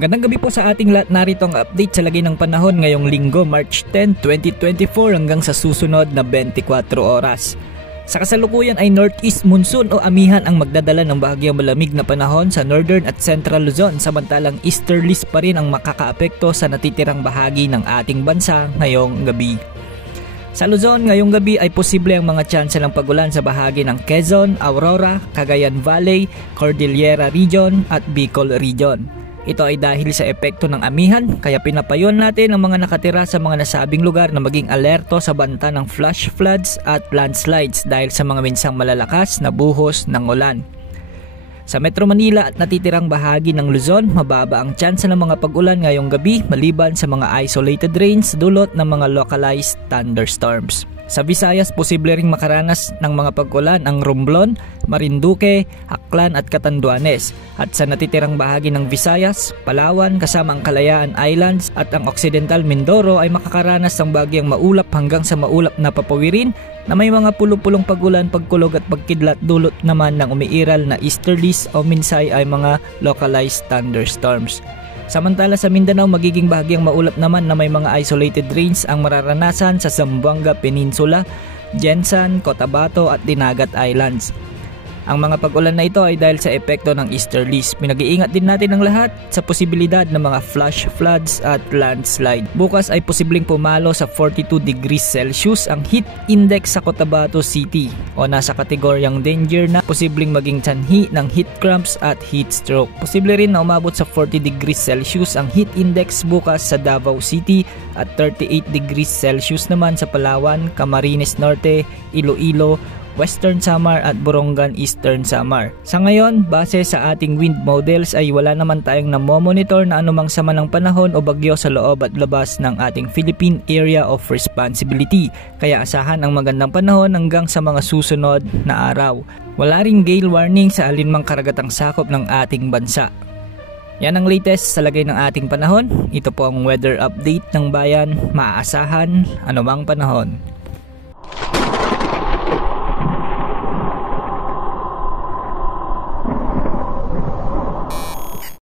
Magandang gabi po sa ating lahat. Narito ang update sa lagay ng panahon ngayong linggo, March 10, 2024 hanggang sa susunod na 24 oras. Sa kasalukuyan ay northeast monsoon o amihan ang magdadala ng bahagyang malamig na panahon sa northern at central Luzon, samantalang easterlies pa rin ang makakaapekto sa natitirang bahagi ng ating bansa ngayong gabi. Sa Luzon, ngayong gabi ay posible ang mga tsansa ng pagulan sa bahagi ng Quezon, Aurora, Cagayan Valley, Cordillera Region at Bicol Region. Ito ay dahil sa epekto ng amihan, kaya pinapayon natin ang mga nakatira sa mga nasabing lugar na maging alerto sa banta ng flash floods at landslides dahil sa mga minsang malalakas na buhos ng ulan. Sa Metro Manila at natitirang bahagi ng Luzon, mababa ang tsansa ng mga pag-ulan ngayong gabi maliban sa mga isolated rains dulot ng mga localized thunderstorms. Sa Visayas, posible ring makaranas ng mga pag-ulan ang Romblon, Marinduque, Aklan at Catanduanes. At sa natitirang bahagi ng Visayas, Palawan kasama ang Kalayaan Islands at ang Occidental Mindoro ay makakaranas ng bagyang maulap hanggang sa maulap na papawirin na may mga pulupulong pag-ulan, pagkulog at pagkidlat dulot naman ng umiiral na easterlies o minsay ay mga localized thunderstorms. Samantala sa Mindanao, magiging bahagyang maulap naman na may mga isolated rains ang mararanasan sa Zamboanga Peninsula, Jensan, Cotabato at Dinagat Islands. Ang mga pag-ulan na ito ay dahil sa epekto ng easterlies. Pinag-iingat din natin ang lahat sa posibilidad ng mga flash floods at landslide. Bukas ay posibleng pumalo sa 42 degrees Celsius ang heat index sa Cotabato City o nasa kategoryang danger na posibleng maging sanhi ng heat cramps at heat stroke. Posible rin na umabot sa 40 degrees Celsius ang heat index bukas sa Davao City at 38 degrees Celsius naman sa Palawan, Camarines Norte, Iloilo, Western Samar at Borongan Eastern Samar. Sa ngayon, base sa ating wind models ay wala naman tayong namomonitor na anumang sama ng panahon o bagyo sa loob at labas ng ating Philippine Area of Responsibility. Kaya asahan ang magandang panahon hanggang sa mga susunod na araw. Wala ring gale warning sa alinmang karagatang sakop ng ating bansa. Yan ang latest sa lagay ng ating panahon. Ito po ang weather update ng bayan. Maaasahan anumang panahon.